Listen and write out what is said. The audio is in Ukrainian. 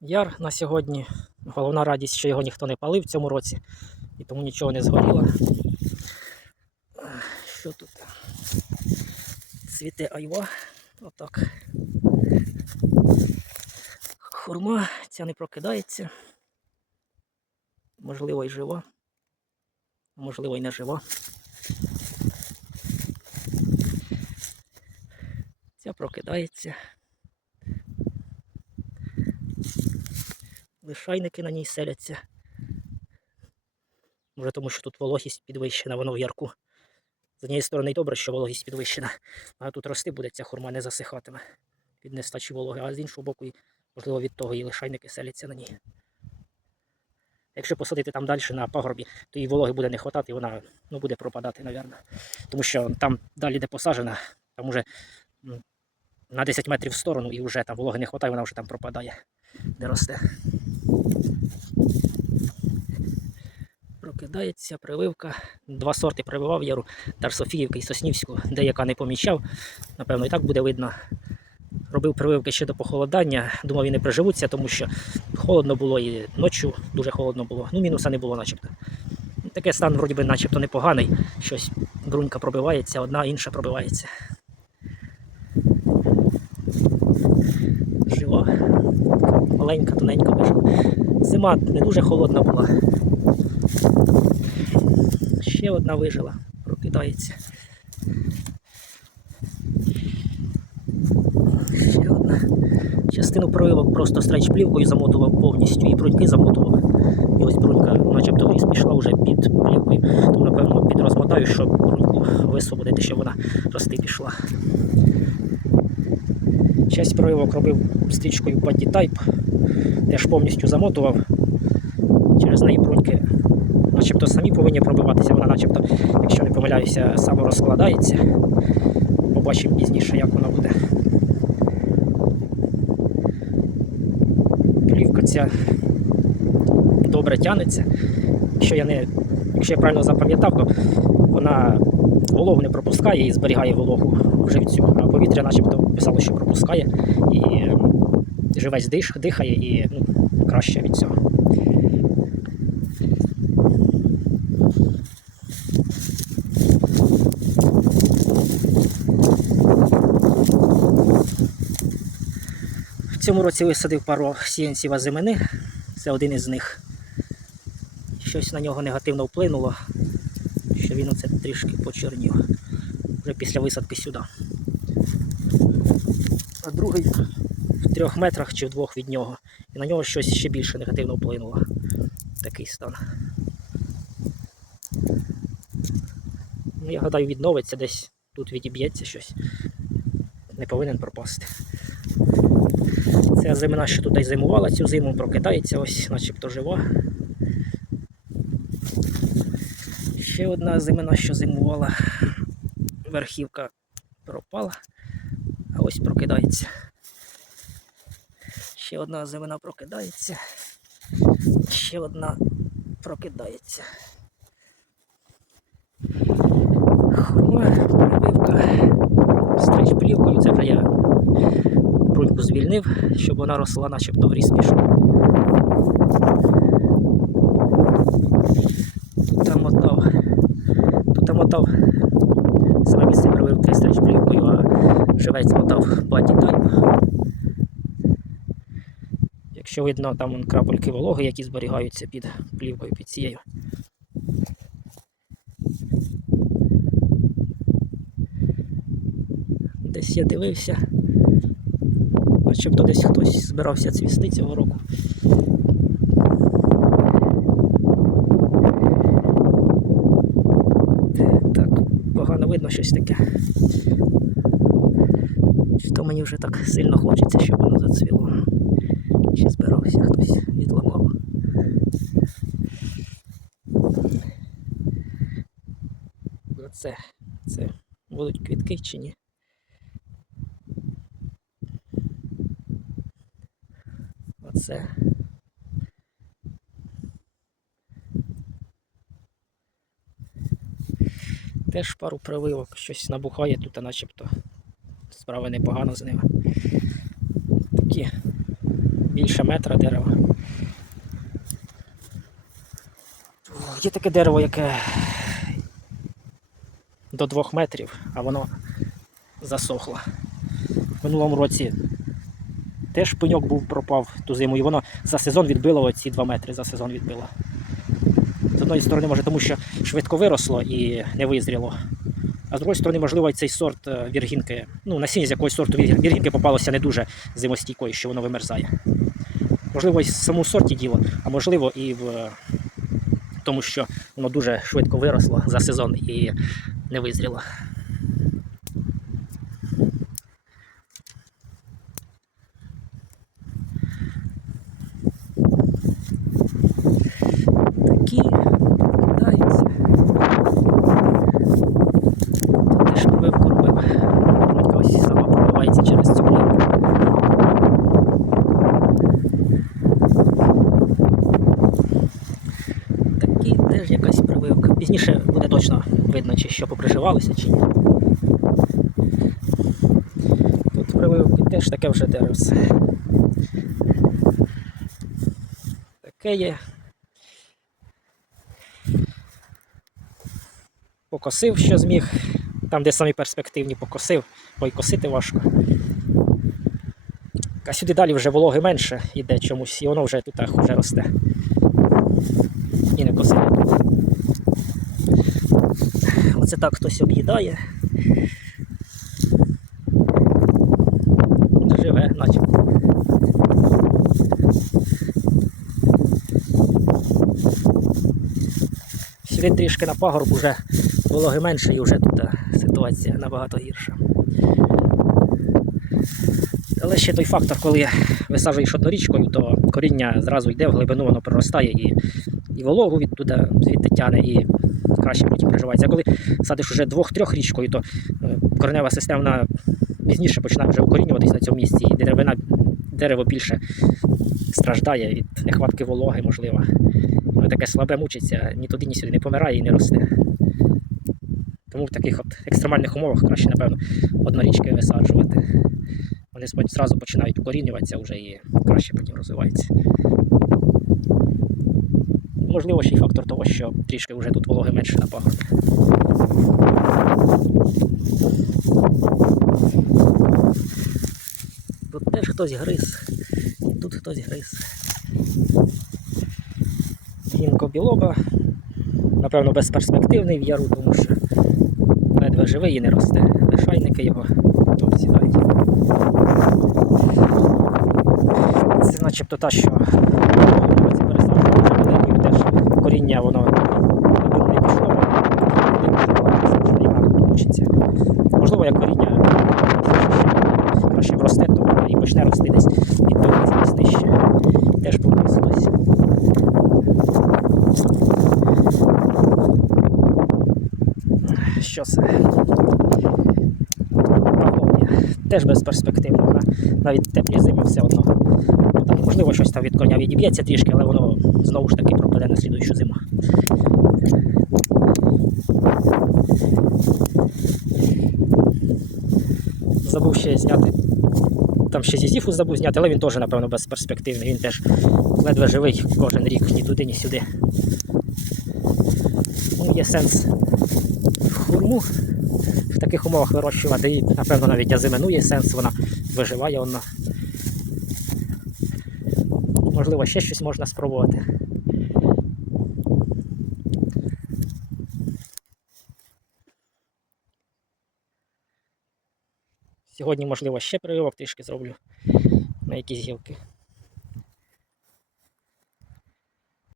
яр на сьогодні. Головна радість, що його ніхто не палив в цьому році, і тому нічого не згоріло. Що тут? Цвіте айва. Отак. Хурма, ця не прокидається. Можливо, і жива. Можливо, і не жива. Ця прокидається. Лишайники на ній селяться. Може, тому що тут вологість підвищена, воно в ярку. З однієї сторони добре, що вологість підвищена, а тут рости буде, ця хурма не засихатиме від нестачі вологи, а з іншого боку, і, можливо, від того і лишайники селяться на ній. Якщо посадити там далі на пагорбі, то їй вологи буде не хватати, і вона ну, буде пропадати, мабуть. Тому що там далі, де посаджена, там уже на 10 метрів в сторону і вже там вологи не вистачає, вона вже там пропадає, де росте. Прокидається прививка. Два сорти прививав яру Тарсофіївки і Соснівську, деяка не помічав. Напевно, і так буде видно. Робив прививки ще до похолодання. Думав, не приживуться, тому що холодно було і ночі дуже холодно було. Ну, мінуса не було начебто. Таке стан, вроді би, начебто непоганий. Щось брунька пробивається, одна інша пробивається. Жива. Маленька, тоненька вижила. Зима не дуже холодна була. Ще одна вижила, прокидається. Ще одна. Частину прививок просто стрейч-плівкою замотував повністю і бруньки замотував. І ось брунька, начебто вріз пішла вже під плівкою. Тому, напевно, підрозмотаю, щоб бруньку висвободити, щоб вона рости пішла. Часть прививок робив стрічкою Type, теж повністю замотував. Через неї бруньки начебто самі повинні пробиватися, вона начебто, якщо не помиляюся, саморозкладається. Побачимо пізніше, як вона буде. Плівка ця добре тягнеться. Якщо я не, якщо я правильно запам'ятав, то вона вологу не пропускає і зберігає вологу в живцю, а повітря начебто писало, що пропускає і е, живець диш, дихає і ну, краще від цього. В цьому році висадив пару сіянців азимини. Це один із них. Щось на нього негативно вплинуло, що він оце трішки почорнів. Вже після висадки сюди. А другий в трьох метрах чи в двох від нього. І на нього щось ще більше негативно вплинуло. Такий стан. Ну, я гадаю, відновиться десь тут відіб'ється щось. Не повинен пропасти. Ця зимина, що тут зимувала цю зиму, прокидається, ось начебто жива. Ще одна зимина, що зимувала, верхівка пропала, а ось прокидається. Ще одна зимина прокидається. Ще одна прокидається. Хурма, прививка, стрич плівкою, це вже я бруньку звільнив, щоб вона росла, начебто в ріс пішов. Тут мотав. Тут мотав саме місце прививки стрич плівкою, а живець мотав баті тайм. Якщо видно, там крапельки вологи, які зберігаються під плівкою, під цією. Десь я дивився. Начебто десь хтось збирався цвісти цього року. Так, погано видно щось таке. Чи то мені вже так сильно хочеться, щоб воно зацвіло. Чи збирався хтось відламав. Оце, це будуть квітки чи ні? Оце. Теж пару прививок, щось набухає тут, а начебто справа непогано з ними. Такі більше метра дерева. Є таке дерево, яке до двох метрів, а воно засохло. В минулому році теж пеньок був пропав ту зиму, і воно за сезон відбило оці 2 метри за сезон відбило. З одної сторони, може, тому що швидко виросло і не визріло. А з другої сторони, можливо, і цей сорт е, віргінки, ну, насіння з якогось сорту віргінки попалося не дуже зимостійкою, що воно вимерзає. Можливо, і в самому сорті діло, а можливо і в тому, що воно дуже швидко виросло за сезон і не визріло. Такі кидаються. Тут теж пробивку робив. Рудька ось сама пробивається через цю плівку. Такі теж якась прививка. Пізніше буде точно видно, чи що поприживалося, чи ні. Тут прививки теж таке вже деревце. Таке є. Покосив, що зміг. Там, де самі перспективні, покосив, бо й косити важко. А сюди далі вже вологи менше йде чомусь, і воно вже тут вже росте. І не косить. Оце так хтось об'їдає. Живе, наче. Сюди трішки на пагорб уже вологи менше і вже тут е, ситуація набагато гірша. Але ще той фактор, коли висаджуєш однорічкою, то коріння зразу йде в глибину, воно проростає і, і вологу відтуди звідти тяне, і краще потім приживається. А коли садиш уже двох-трьох річкою, то е, коренева система вона пізніше починає вже укорінюватись на цьому місці, і деревина, дерево більше страждає від нехватки вологи, можливо. Воно таке слабе мучиться, ні туди, ні сюди не помирає і не росте. Тому в таких от екстремальних умовах краще, напевно, однорічки висаджувати. Вони зразу починають укорінюватися вже і краще потім розвиваються. Можливо, ще й фактор того, що трішки вже тут вологи менше на пагорбі. Тут теж хтось гриз, і тут хтось гриз. Гінко білоба, напевно, безперспективний в яру, тому що ледве живий і не росте. Лишайники його тут сідають. Це начебто та, що пересаджували коріння воно не пішло, вона. Можливо, як коріння краще вросте, то воно і почне рости десь від того десь нижче. Теж повністю. Що це? Теж безперспективно. Навіть теплі зими все одно. Можливо, щось там від коня відіб'ється трішки, але воно знову ж таки пропаде на слідуючу зиму. Забув ще зняти. Там ще зізіфу забув зняти, але він теж, напевно, безперспективний. Він теж ледве живий кожен рік, ні туди, ні сюди. Ну, є сенс в хурму в таких умовах вирощувати. І, напевно, навіть язимину є сенс, вона виживає вона. Можливо, ще щось можна спробувати. Сьогодні, можливо, ще прививок трішки зроблю на якісь гілки.